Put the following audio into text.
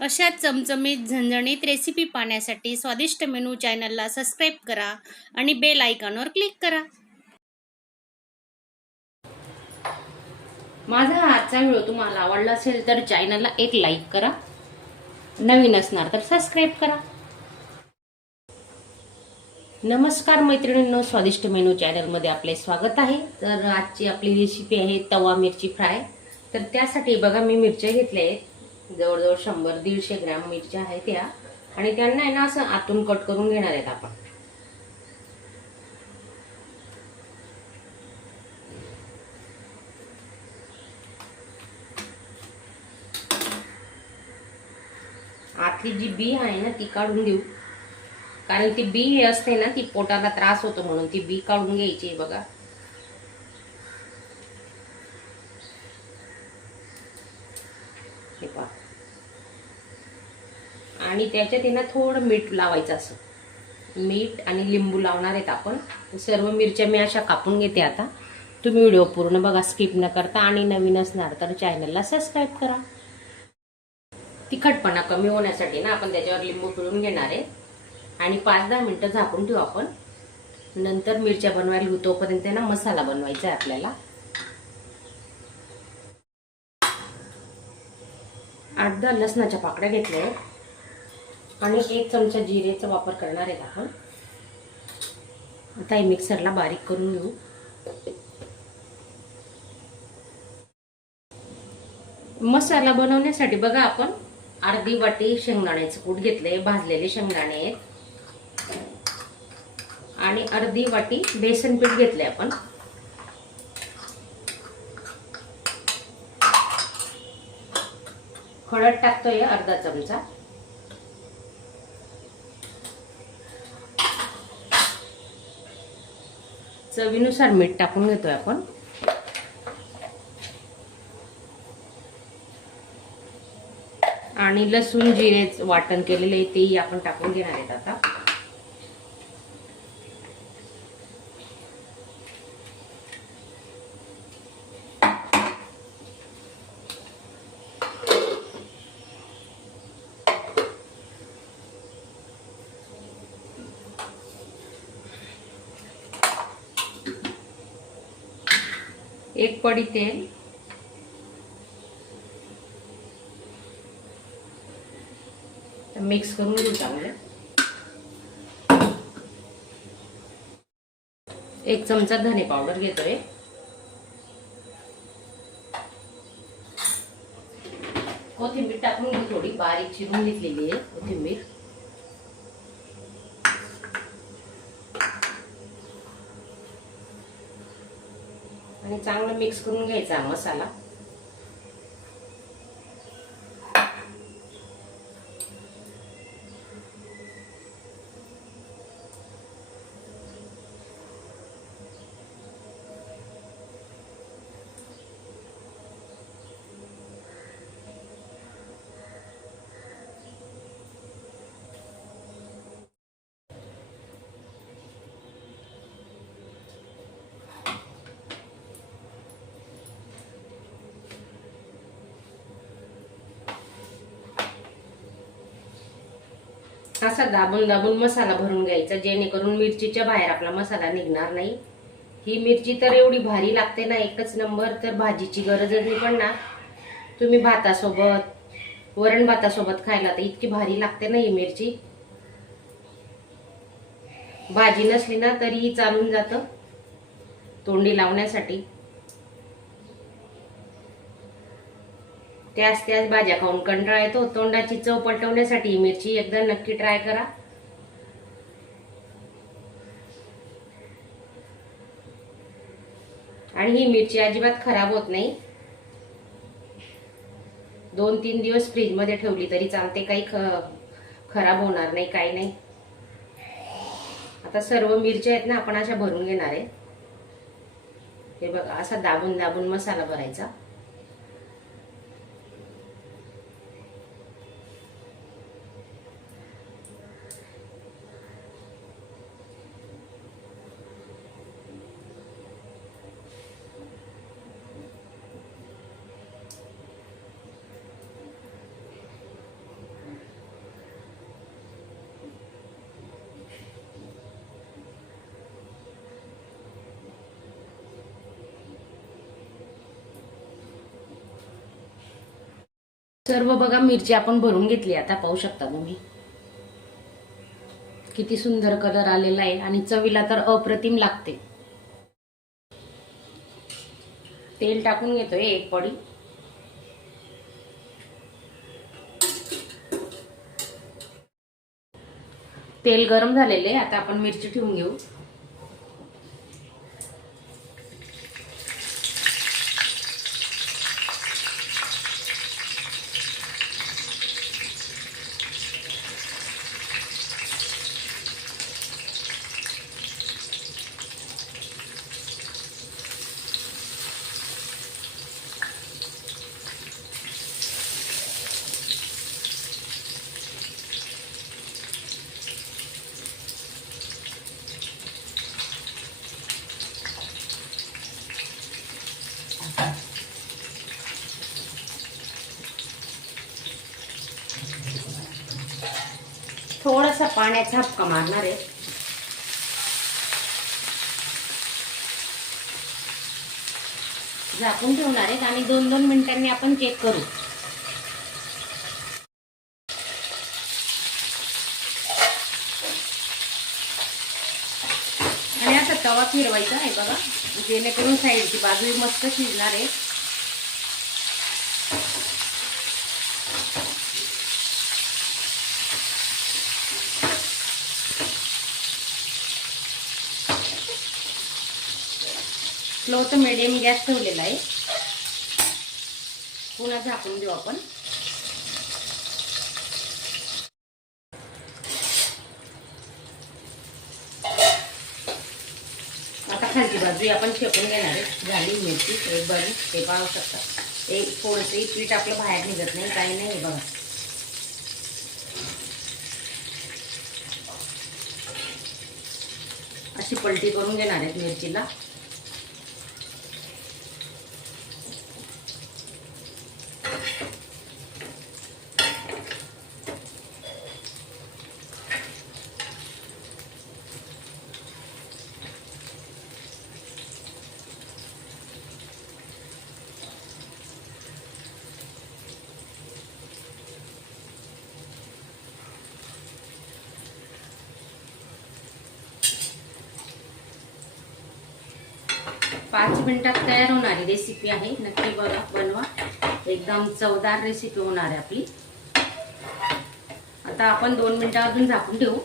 अशाच चमचमीत झणझणीत रेसिपी पाहण्यासाठी स्वादिष्ट मेनू चॅनलला सबस्क्राईब करा आणि बेल आयकॉनवर क्लिक करा. माझा आजचा व्हिडिओ तुम्हाला आवडला असेल तर चॅनलला एक लाईक करा, नवीन असणार तर सबस्क्राईब करा. नमस्कार मैत्रिणींनो, स्वादिष्ट मेनू चॅनलमध्ये आपले स्वागत आहे. तर आजची आपली रेसिपी आहे तवा मिरची फ्राय. तर त्यासाठी बघा मी मिरच्या घेतल्या आहेत, जवळजवळ 100-150 ग्रॅम मिरच्या आहेत त्या, आणि त्यांना आहे ना असं आतून कट करून घेणार आहेत आपण. आतली जी बी आहे ना ती काढून देऊ, कारण ती बी असते ना ती पोटाला त्रास होतो, म्हणून ती बी काढून घ्यायची. बघा हे पहा, आणि त्याच्यात ना थोडं मीठ लावायचं, असं मीठ आणि लिंबू लावणार आहेत आपण. सर्व मिरच्या मी अशा कापून घेते. आता तुम्ही व्हिडिओ पूर्ण बघा, स्किप न करता, आणि नवीन असणार तर चॅनलला सबस्क्राईब करा. तिखटपणा कमी होण्यासाठी ना आपण त्याच्यावर लिंबू पिळून घेणार आहे आणि 5-10 मिनिटं झाकून ठेवू आपण. नंतर मिरच्या बनवायला घेऊ, तोपर्यंत ना मसाला बनवायचा आहे आपल्याला. 8-10 लसणाच्या पाकळ्या घेतल्या आणि 1 चमचा जिरेचा वापर करणार आहे आपण. आता हे मिक्सरला बारीक करून घेऊ. मसाला बनवण्यासाठी बघा आपण अर्धी वाटी शेंगदाण्याचं कूट घेतले, भाजलेले शेंगदाणे आहेत, आणि अर्धी वाटी बेसन पीठ घेतले आपण. हळद टाकतोय अर्धा चमचा. चवीनुसार मीठ टाकून घेतोय आपण. आणि लसूण जिरे वाटण केलेले तेही आपण टाकून घेणार आहेत आता. एक पडी तेल, मिक्स करून घेऊ चांगले. 1 चमचा धने पावडर घेतोय. कोथिंबीर टाकून घेऊ, थोडी बारीक चिरून घेतलेली आहे कोथिंबीर. आणि चांगलं मिक्स करून घ्यायचा मसाला. असा दाबून दाबून मसाला भरून घ्यायचा, जेणेकरून मिरचीच्या बाहेर आपला मसाला निघणार नाही. ही मिरची तर एवढी भारी लागते ना, एकच नंबर. तर भाजीची गरजच नाही पडणार. तुम्ही भातासोबत, वरण भातासोबत खायला तर इतकी भारी लागते ना ही मिरची. भाजी नसली ना तरीही चालून जातं तोंडी लावण्यासाठी. त्याच भाज्या खाऊन कंटाळा येतो. तोंडाची चव पलटवण्यासाठी ही मिरची एकदा नक्की ट्राय करा. आणि ही मिरची अजिबात खराब होत नाही. 2-3 दिवस फ्रीज मध्ये ठेवली तरी चालते, काही खराब होणार नाही, काही नाही. आता सर्व मिरच्या आहेत ना आपण अशा भरून घेणार आहे. हे बघा, असा दाबून दाबून मसाला भरायचा. सर्व बघा मिरची आपण भरून घेतली. आता पाहू शकता तुम्ही किती सुंदर कलर आलेला आहे आणि चवीला तर अप्रतिम लागते. तेल टाकून घेतोय एक पडी. तेल गरम झालेले, आता आपण मिरची ठेवून घेऊ. थोडासा पाण्याचा हपका मारणार आहे. झाकून ठेवणार आहेत आणि 2-2 मिनिटांनी आपण चेक करू. आणि आता तवा फिरवायचा आहे बघा, जेणेकरून साईडची बाजू मस्त शिजणार आहे. स्लो तर मीडियम गॅस ठेवलेला आहे. पुन्हा झाकून देऊ आपण. आता खालची बाजू आपण शेकून घेणार आहे. झाली मिरची एक बाजू, ते पाहू शकता. एक थोडंसं पीठ आपलं बाहेर निघत नाही, काही नाही. बघा अशी पलटी करून घेणार आहेत मिरचीला. पाच मिनिटात तयार होणारी रेसिपी आहे. नक्की बघा, बनवा. एकदम चवदार रेसिपी होणार आहे आपली. आता आपण 2 मिनिटं अजून झाकून ठेवू.